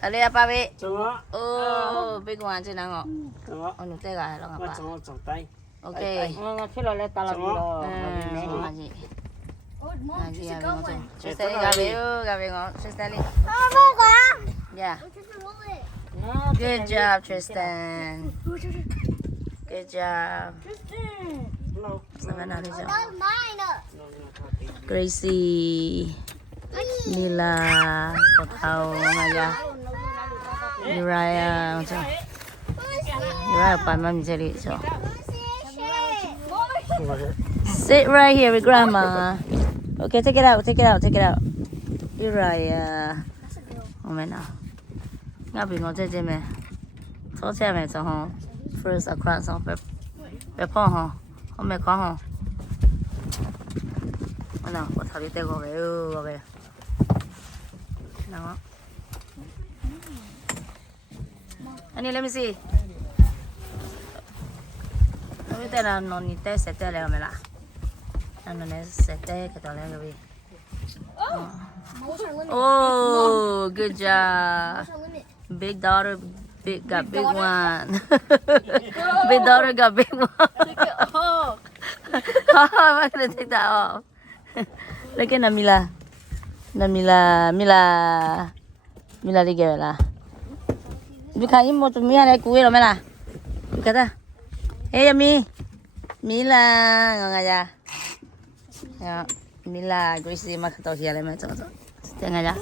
Kali apa be? Cuma. Oh, big one je nang. Cuma. Oh, nu tega lo ngapa? Cuma tay. Okay. Ngaji lo le tala bilo. Ngaji. Ngaji ya bingo tu. Tristan gabe ngo. Tristan li. Yeah. Good job, Tristan. Good job. Savannah đi cho. Gracie. Nila. Potau ngaya. Uriah cho. Uriah pa mami jadi cho. Sit right here with grandma. Okay, take it out. Uriah. Oh man now. Ngã bị ngồi chơi mẹ. Thó xe mẹ cho hả? First across hả? Bé phong hả? Hôm mẹ có hả? Nào, có thảo đi tê gò về. Nào. Anh let me see. Bây giờ là nó nhị tê sẽ tê lại mẹ là. Nó sẽ tê cái đó lên rồi. Oh, good job. Big daughter got big one. Big daughter got big one. Oh, I'm gonna take that off. Look at Namila đi kìa là. Bị khai một tụi này cuối rồi mày là. Cái ta. Hey Mi. Mila ngon aja. Ya, Mila Gracie mak tau hiya le mày cho. Tengah aja.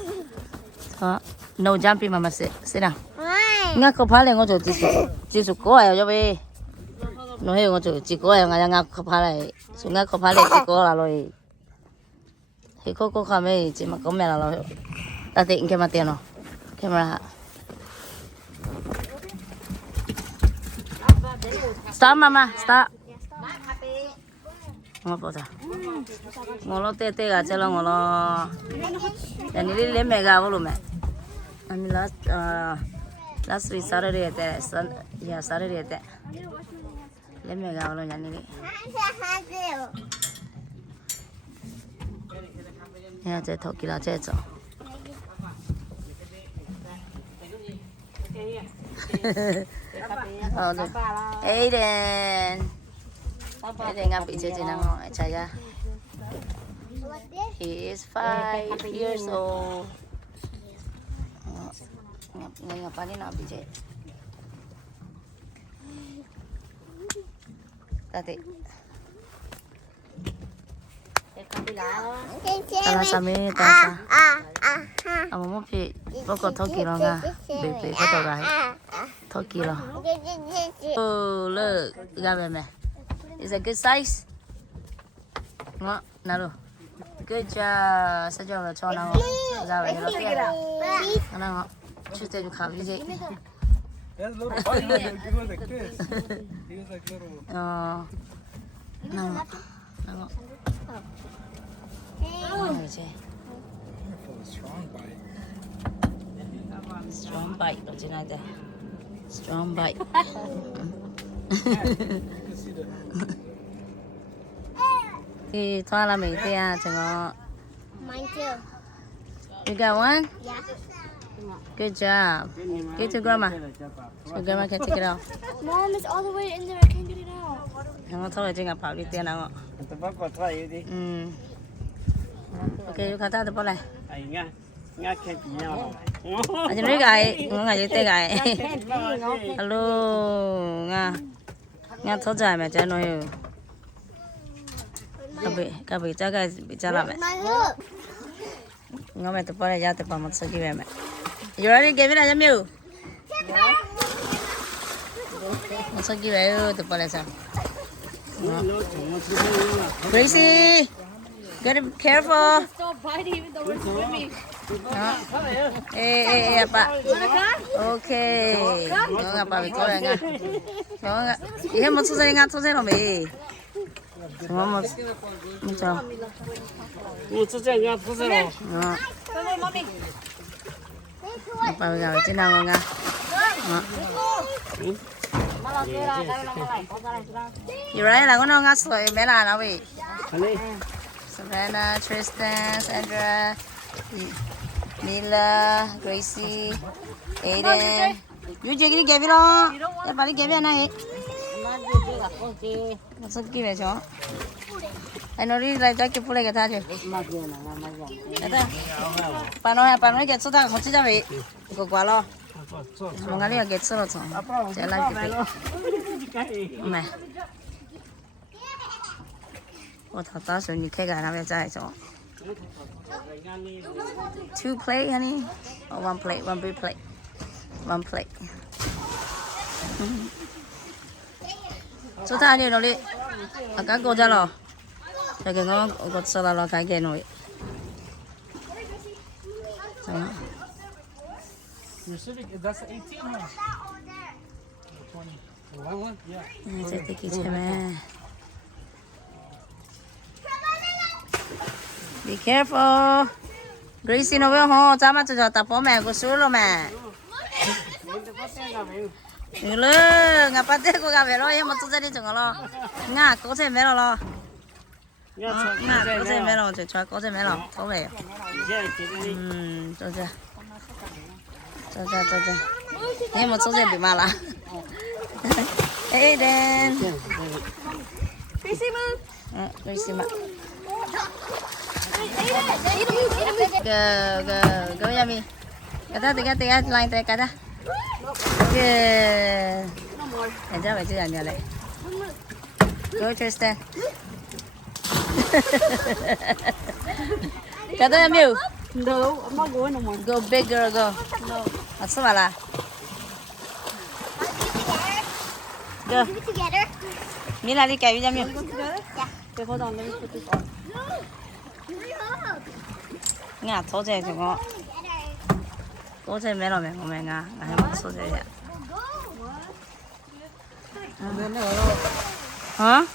No jumping mama sit down. Nga ko phá lên ngô chỗ chỉ số cố à cho bé. Nó hay ngô chỗ chỉ cố à nga ko phá lại. Số nga ko phá lại chỉ cố là rồi. Thì cô khám ấy chỉ mà có mẹ là rồi. Ta tiện cái mặt tiền nó. Camera. Stop mama, stop. Ngô bỏ ra. Ngô lo tê gà chơi lo ngô lo. Để đi lấy mẹ gà vô luôn mẹ. I mean last week Saturday at that. Saturday at that. Let me go along yani. Yeah, chạy thâu kila chạy cho. Aiden ngáp bị chơi năng ngồi chạy ra. He is 5 years old. Ngap ni nak bijak. Tadi. Kalau sami tak. Amo mo pi pokok thoki lo nga. Bebe ko to ga. Thoki lo. Oh, look. Gabe me. Is a good size? Ngo, naru. Good job. Sajo lo cho na ngo. Gabe lo pia. Ana ngo. Chút cho khảo như vậy. Yes, little boy, he was like this. He was like little. No. Strong bite. Strong bite, don't you know that? Strong bite. Thì thoa là mấy tia chẳng có. Mine too. You got one? Yeah. Good job. Give it to grandma. So grandma can take it out. Mom, it's all the way in there. I can't get it out. Không có thôi chứ ngập vào đi tiền nào. Tụi bác có thay đi. Ok, you khát được bao này. Ai nga khen gì nhau. Anh nói cái, ngay dưới tay cái. Hello, nga thốt dài mà cha nói. Cái bị cha bị cha làm mẹ. My hook. Nga mẹ tụi bao này ra tụi bao một số kia mẹ. You ready? Give it a meal. Một số kia tụi bao này sao? Gracie, get him careful. Stop biting even though we're swimming. Eh, apa? Okay. Ngon apa betul ya nga? Ngon. Ihe mo susah nga susah lo me. Semua mo. Macam. Mo susah nga susah lo. Apa betul? Cina ngon nga. You right? Là ngon nga soi me la na we. Savannah, Tristan, Sandra, Mila, Gracie, Aiden. You just give it on. Everybody give it a night. What's up, give it on? I know you like to play a target. Pano gets so that consider it. Go gualo. Mongalia gets so. I like it. What a thousand you take another size on. 2 plate, honey? Or 1 plate? 1 big plate? 1 plate. So tiny, no, I can't go down. I can go so a lot again. Your Civic, that's 18, huh? 20. The white one? Yeah. Take it, man. Be careful. Gracie nó với hồ, cha mà cho tập bố mẹ của xuống rồi mà. Lơ, ngã bắt té của gặp về rồi, em mà tôi đi chừng lo. Ngã cố thêm mấy lo. Ngã cố thêm mấy lo, cho cố thêm mấy lo, thôi vậy. Cho. Em mà tôi bị mà là. Hey, Dan. Gracie mà. Go, Yummy. Kata, tiga, line tiga kata. Good. Enjoy vậy chứ anh nhớ lại. Go, Tristan. Kata Yummy. No, I'm not going no more. Go, big girl, go. No. What's the matter? Go. Together. Mila đi cày với Yummy. Okay, hold on. Let me put this on. Ngã thô chơi chúng cố chơi mấy rồi mẹ ngã hay một số chơi vậy hả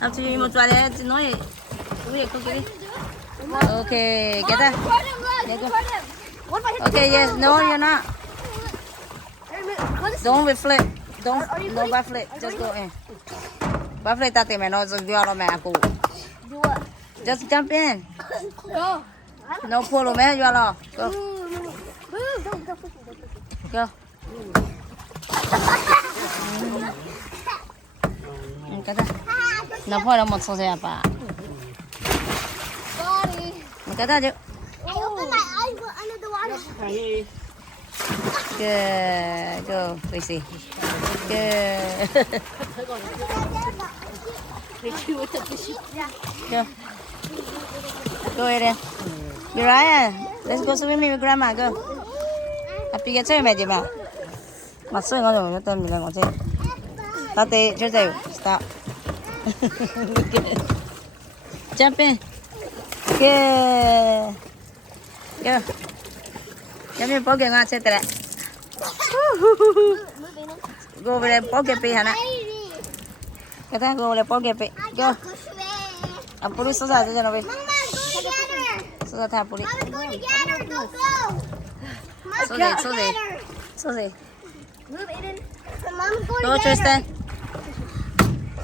làm gì một chuyện đấy nói vui không cái đi ok get that okay yes no you're not don't reflect don't no backflip just go in backflip ta tìm mày nói rồi vô mẹ cụ just jump in. No pull, man. You are go. Go. Cái đó. Nó phải là một số gì à? Cái đó chứ. I opened my eyes under the water. Good. Go, Tracy. Good. Go. Go ahead. Uriah, let's go swimming with Grandma. Go. Happy get chơi mẹ chị mà. Mặt sôi ngon rồi, cho tên mình là ngon chơi. Ta tê, chơi chơi. Stop. Jump in. Good. Go. Jump in, poke ngon chơi tệ. Go over there, poke pi hả nè. Cái thằng go over there, poke pi. Go. Ang pulis sa sa dyan, Mama, go together. Sa sa pulis. Mama, go together. Go. Susi. Move, Aiden. Mama, go Go, together. Tristan.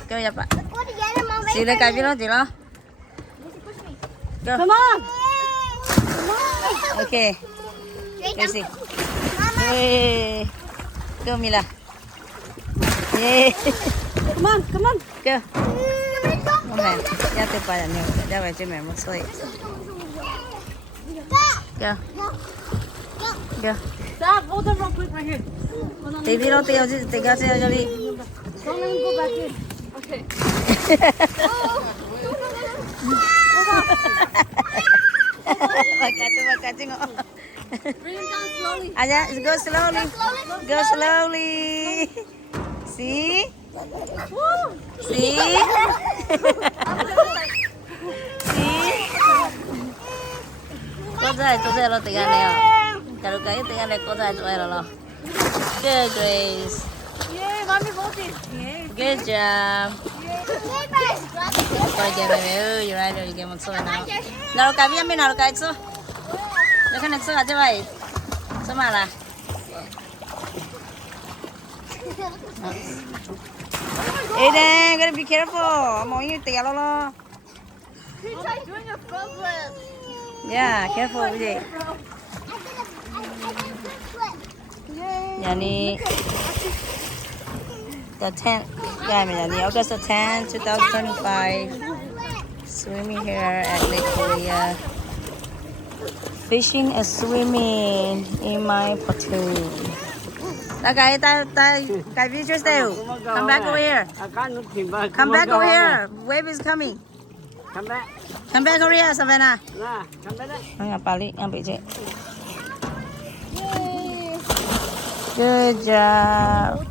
Go, Yapa. Go together, Mama. Sila kayo bilo, dilo. Go. Come on. Okay. Gracie. Hey. Go, Mila. Yeah. Come on. Go. Mẹ, ra tôi phải là nhiều, ra về cho mẹ một xôi. Go. Stop. Hold on real quick right here. Hold on. Tí video tiêu chứ, tí cao xe cho đi. Don't let him go back in. Okay. Makasih ngok. Bring him down slowly. Aja, go slowly. Go slowly. See? See? Có thể lo tiếng này à? Kalau kayak tiếng này có thể cho lo. Good, Grace. Yeah, mommy voted. Yeah. Good job. Coi kìa mẹ, you right rồi, kìa một số nào. Nào cái biết nào cái số. Nó cái này số là thế vậy. Số mà là. Aiden, gotta be careful. I'm on you, lo. He tried doing a front flip. Yeah, careful with it. Yani the 10th, yani August the 10th, 2025. Swimming here at Lake Kaweah. Fishing and swimming in my platoon. Guy pictures there. Come back over here. Come back over here. Wave is coming. Come back. Come back over here, Savannah. Nah, come back. Ang pali, ang picture. Good job.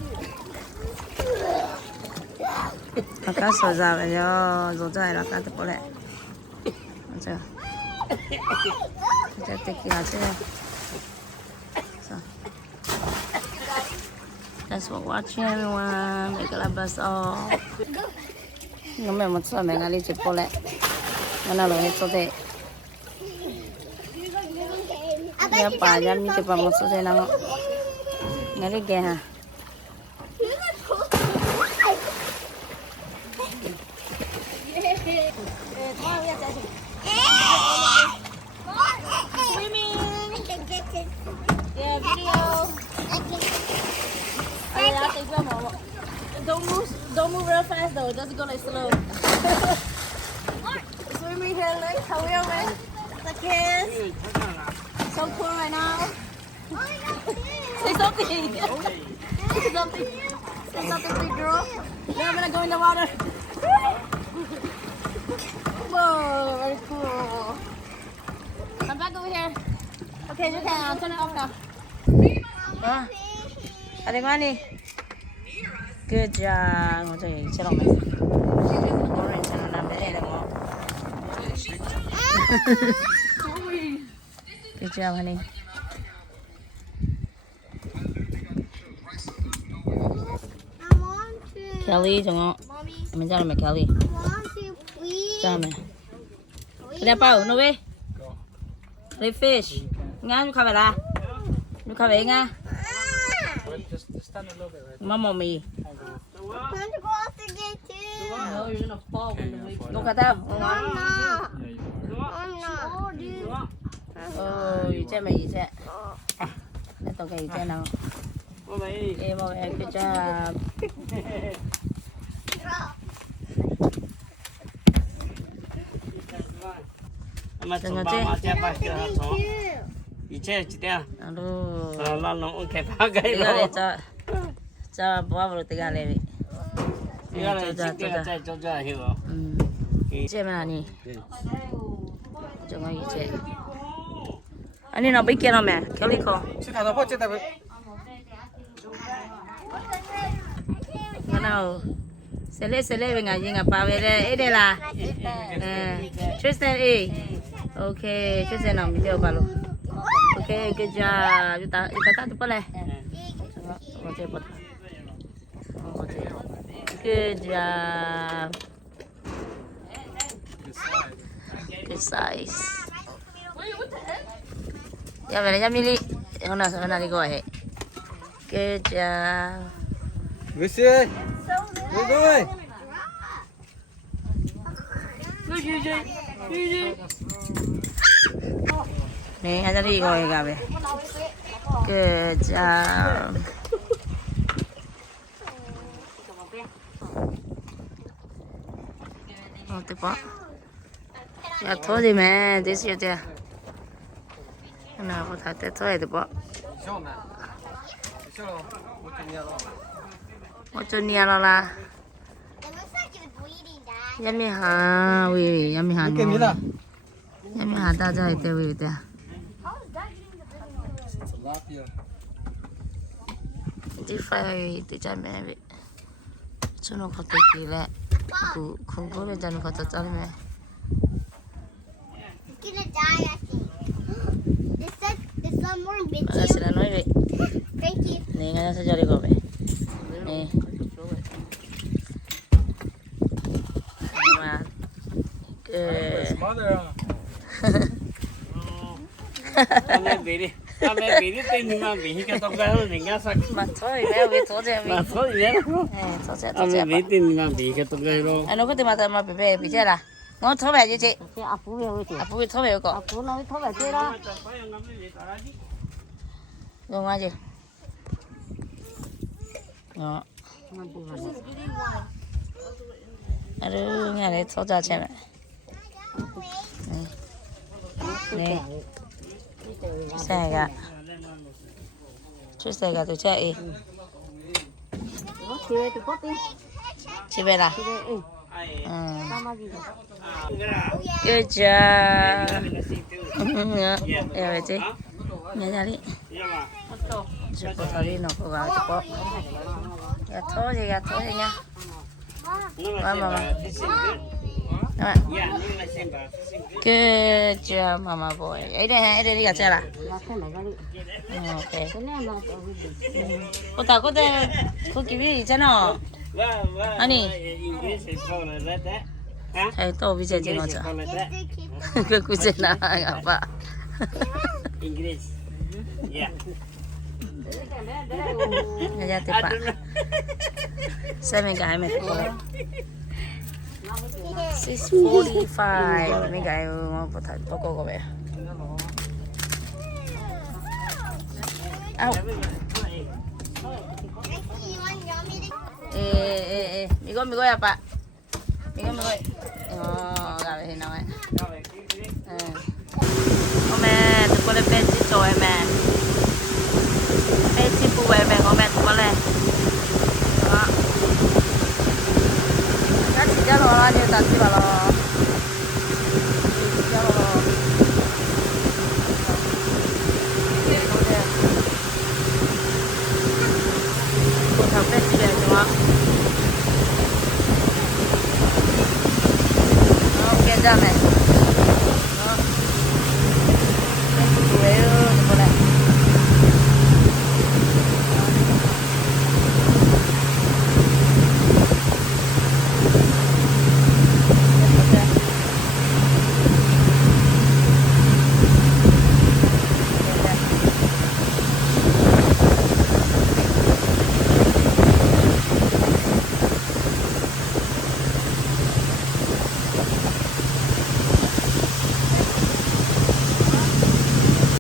Akan soza yo, soza era kan te pole. Acha. Acha te ki acha. So. Thanks for watching everyone. Make a bus off. Ngome mo sa me ngali te pole. Mana lo ni sote. Ya pa jam ni te pa mo sote na. Ngali ge ha. Yeah, video. Don't move real fast though. Just go like slow. Swimming here, Lake Kaweah with the kids. So cool right now. Say something. Say something. Say something, big girl. Then I'm gonna go in the water. Whoa, very cool. Come back over here. Okay, you can. I'll turn it off now. Ada mana? Good job. Macam ni, cerong mas. Orang cerong nama dia dah mau. Good job, honey. I want to. Kelly, jangan. Mommy, Macam mana Kelly? I want to please. Macam mana? Ada apa? No way. Play fish. Ngan, you kau bela. You kau bela ngah. Just stand a little bit right Mama mi. I want to go off the gate too. No, you're gonna fall when the wave. Kau kata? I'm not. there. Yeah, you are. I'm not. Oh, dude. Oh, you cakap mai cakap. Dah tahu kan you cakap nak. Bye bye. Eh, mau good job. Tengok je. Macam apa kita so. Iche cita. Aduh. Salah long okay pakai Tiga le lo. cak buat baru tiga le. Tiga le cita cai coba hiu. Cakap mana ni? Jangan you cakap. Ani nak bikin apa? Kelly kau. Si tak apa cita. Mana? Sele bengaji ngapa bere? Ini lah. Tristan Okay, Tristan nak video balu. Okay, good job. Kita tak tu boleh. Good job. Good size. Ya, mana jam mili? Yang mana ni kau he? Good job. Lucy. Good boy. Ni ada ni kau yang apa? Good job. Oh, tepat. Ya, thodi man, this year dia. Nah, aku tak tahu tepat. Macam ni lah. It looks like it's bleeding, Dad. Yummy ha, wee, yummy ha. Yummy ha, dah jadi tu wee dia. How is Dad getting the video? Di file di jam ni. Cuma kau tu kira, aku kau jangan kau tu cari me. He's gonna die, I think. There's some more in Ada bitchy. sila noi. Thank you. Ni kan saya cari kau be. Ni. Mana? Mother. Kami beri ni mah beri kita tak kau ni nggak sak. Macoi, leh, tu je. Masuk ya. Tu je. Kami beri ni mah beri kita kau. Anu kau tu mata bebe bicara. 我拖埋住隻，這阿父嘅好似，阿父拖埋嗰個，阿父攞去拖埋啲啦。用下住。哦，aduh nghe đấy thốt ra xem này. Này. Xe gà. Chút xe gà tôi chạy. Chị về là. Good job. Ya về chứ. Nhớ ra đi. Chụp bộ thảo đi nó cố gắng chụp bộ. Gà thô gì nha. Mama. Good job, mama boy. Ấy đây đi gà xe là. Ok. Cô cô kịp gì chứ nó? Anh Thầy to bây giờ chỉ nói cho. Cái cô chơi nào gặp bà. English. Yeah. Nhà tiếp bà. Xem mình cái mình. 6:45 mình cái một thời bao cô về. Ao. Migo ya Pak. Migo. Oh, gak ada yang namanya.